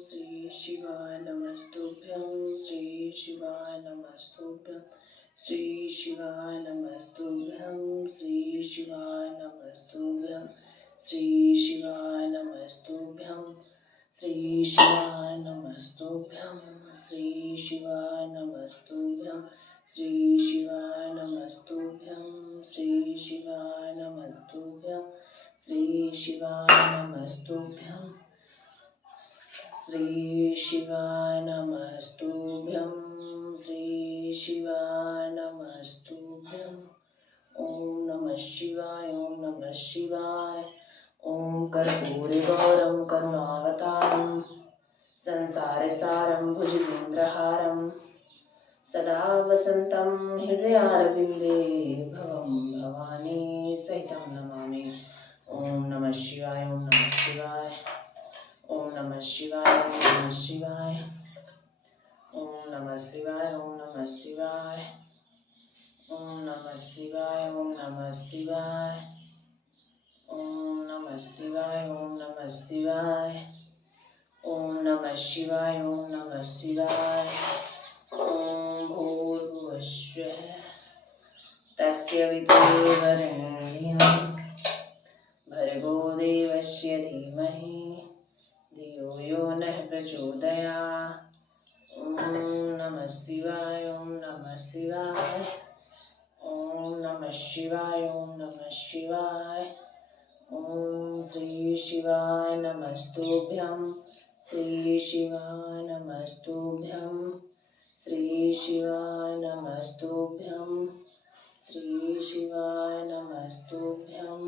श्री शिवाय नमस्तुभ्यं श्री शिवाय नमस्तुभ्यं श्री शिवाय नमस्तुभ्यं श्री शिवाय नमस्तुभ्यं श्री शिवाय नमस्तुभ्यं श्री शिवाय नमस्तुभ्यं श्री शिवाय नमस्तुभ्यं श्री शिवाय नमस्तुभ्यं श्री शिवाय नमस्तुभ्यं श्री शिवाय नमस्तुभ्यं श्री शिवाय नमस्तुभ्यं श्री शिवाय नमस्तुभ्यं ओम नमः शिवाय ओम नमः शिवाय ओम कर्पूरगौरं करुणावतारं संसारसारं भुजगेन्द्रहारं सदा वसन्तं हृदयारविन्दे भवं भवानी सहितं नमामि। ओम नमः शिवाय ओम नमः शिवाय ओम नमः शिवाय ओम नमः शिवाय ओम नमः शिवाय ओम नमः शिवाय ओम नमः शिवाय ओम नमः शिवाय ओम नमः शिवाय ओम नमः शिवाय ओम नमः शिवाय ओम नमः शिवाय ओम भूर्भुवः स्वः तस्य वितुर्वरेण्यं भर्गो देवस्य धीमहि धियो यो नः प्रचोदयात्। ओम नमः शिवाय ओम नमः शिवाय ओम नमः शिवाय ओम नमः शिवाय ओम श्री शिवाय नमस्तुभ्यं श्री शिवाय नमस्तुभ्यं श्री शिवाय नमस्तुभ्यं श्री शिवाय नमस्तुभ्यं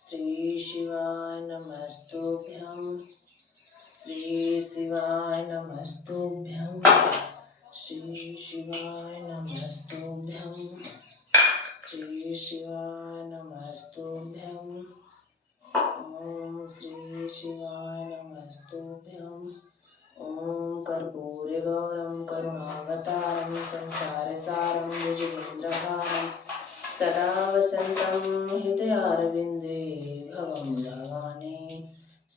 श्री शिवाय नमस्तुभ्यं श्री शिवाय नमस्तुभ्यं श्री शिवाय नमस्तुभ्यं श्री शिवाय नमस्तुभ्यं ओम श्री शिवाय नमस्तुभ्यं ओम कर्पूरगौरं करुणावतारं संसारसारं भुजगेन्द्रहारं सदा वसन्तं हृदयारविन्दे भवं भवानी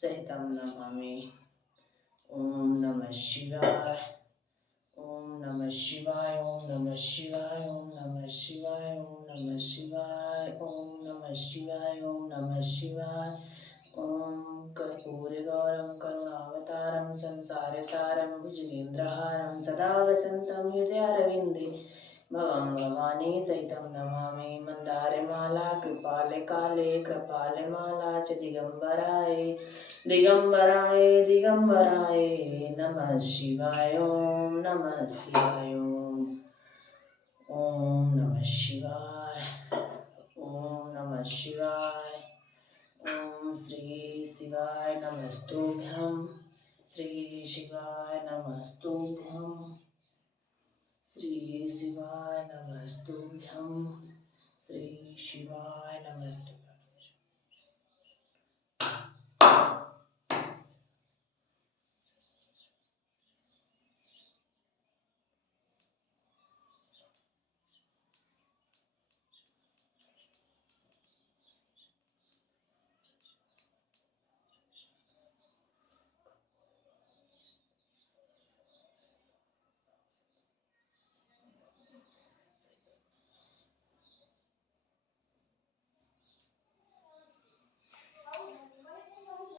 सहितं नमामि। ओम नमः शिवाय ओम नमः शिवाय ओम नमः शिवाय ओम नमः शिवाय ओम नमः शिवाय ओम नमः शिवाय ओम नमः शिवाय ओम कर्पूरगौरं करुणावतारं संसारसारं भुजगेन्द्रहारं सदा वसन्तं हृदयारविन्दे भवं भवानी सहितं नमामि। मन्दारमाला कृपाले काले कृपाले माला च दिगंबराय दिगंबराय दिगंबराय नमः शिवाय ओम नमः शिवाय ओम नमः शिवाय ओम नमः शिवाय ओम श्री शिवाय नमस्तुभ्यं श्री शिवाय नमस्तुभ्यं श्री शिवाय नमस्तुभ्यं श्री शिवाय नमस्तुभ्यं।